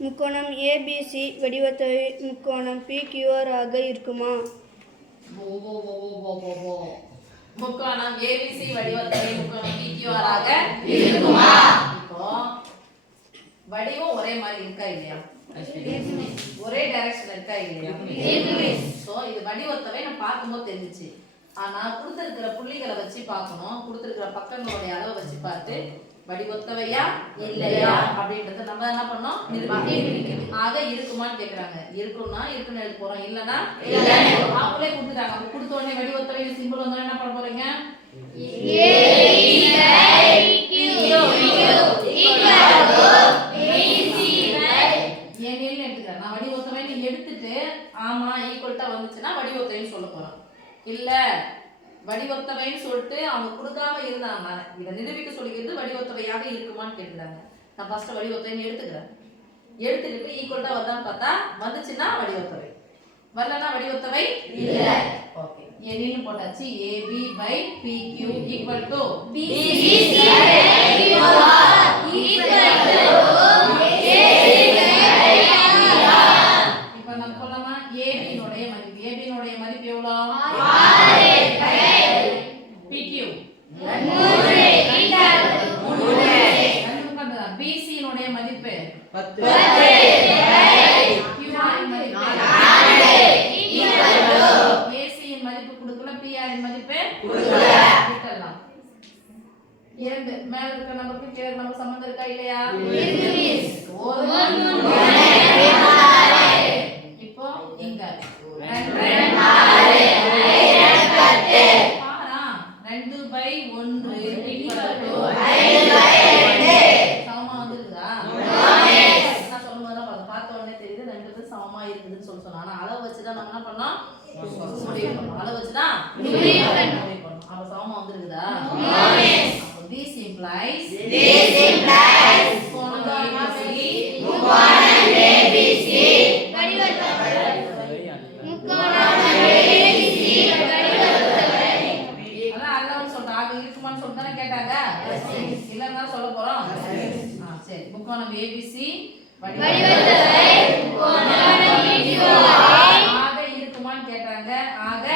முக்கோணம் ஏபிசி வடிவத்தை முக்கோணம் பிக்யூஆர் ஆக இருக்குமா? ஓ ஓ ஓ ஓ ஓ ஓ ஓ முக்கோணம் ஏபிசி வடிவத்தை முக்கோணம் பிக்யூஆர் ஆக இருக்குமா? இப்போ வடிவம் ஒரே மாதிரி இருக்கா இல்லையா? ஒரே டைரக்ஷன் இருக்கா இல்லையா? ஸோ இது வடிவத்தவே நான் பார்க்கும்போது தெரிஞ்சுச்சு. ஆனா கொடுத்துருக்கிற புள்ளிகளை வச்சு பார்க்கணும். கொடுத்துருக்கிற பக்கங்களுடைய அளவை வச்சு பார்த்து வடிவத்தவையா இல்லையா? அப்படின்றத நம்ம என்ன பண்ணோம்? நிரூபிக்கணும். ஆக இருக்குமான்னு கேக்குறாங்க. இருக்கும்னா இருக்குன்னு எழுத போறோம். இல்லனா அவங்களே கொடுத்துட்டாங்க. அவங்க கொடுத்த உடனே வடிவத்தவை சிம்பிள் வந்தா என்ன பண்ண போறீங்க? எடுத்துட்டு ஆமா ஈக்குவல்ட்டா வந்துச்சுன்னா வடிவத்தவைன்னு சொல்ல போறோம். இல்ல வடிவத்தவைன்னு சொல்லிட்டு அவங்க கொடுக்காம இருந்தாங்க. இதை நிரூபிக்க சொல்லிக்கிறது வடிவத்தவையாக இருக்குமான்னு கேட்டுக்கிறாங்க நான் ஃபர்ஸ்ட் வடிவத்தவைன்னு எடுத்துக்கிறேன். எடுத்துக்கிட்டு ஈக்குவல்ட்டா வருதான்னு பார்த்தா வந்துச்சுன்னா வடிவத்தவை. வரலன்னா வடிவத்தவை இல்ல. ஓகே எனில்னு போட்டாச்சு. AB by PQ equal to இப்போ நம்ம சொல்லலாமா? ஏபியினுடைய மதிப்பு. ஏபியினுடைய மதிப்பு எவ்வளோ? மதிப்பு கொடுக்கல பிஆரின் மதிப்பு விட்டுடலாம். இரண்டு. மேல இருக்க நம்பருக்கு கீழ நம்பர் சம்மந்தம் இருக்கா இல்லையா? தெரியுது ரெண்டு பேரும் சமமா இருக்குதுன்னு சொல்லி சொன்னோம். ஆனா அளவு வச்சுதான் நம்ம என்ன பண்ணோம்? முடிவு பண்ணோம். அளவு வச்சுதான் முடிவு பண்ணோம். அப்ப சமமா வந்திருக்குதா? அப்ப this implies கோணம் ABC அதான் அல்லவன்னு சொல்லிட்டு ஆக இருக்குமான்னு சொல்லிட்டு தானே கேட்டாங்க? இல்லைன்னு தான் சொல்ல போறோம்? ஆ சரி. முக்கோணம் இருக்குமான்னு கேட்டாங்க. ஆக.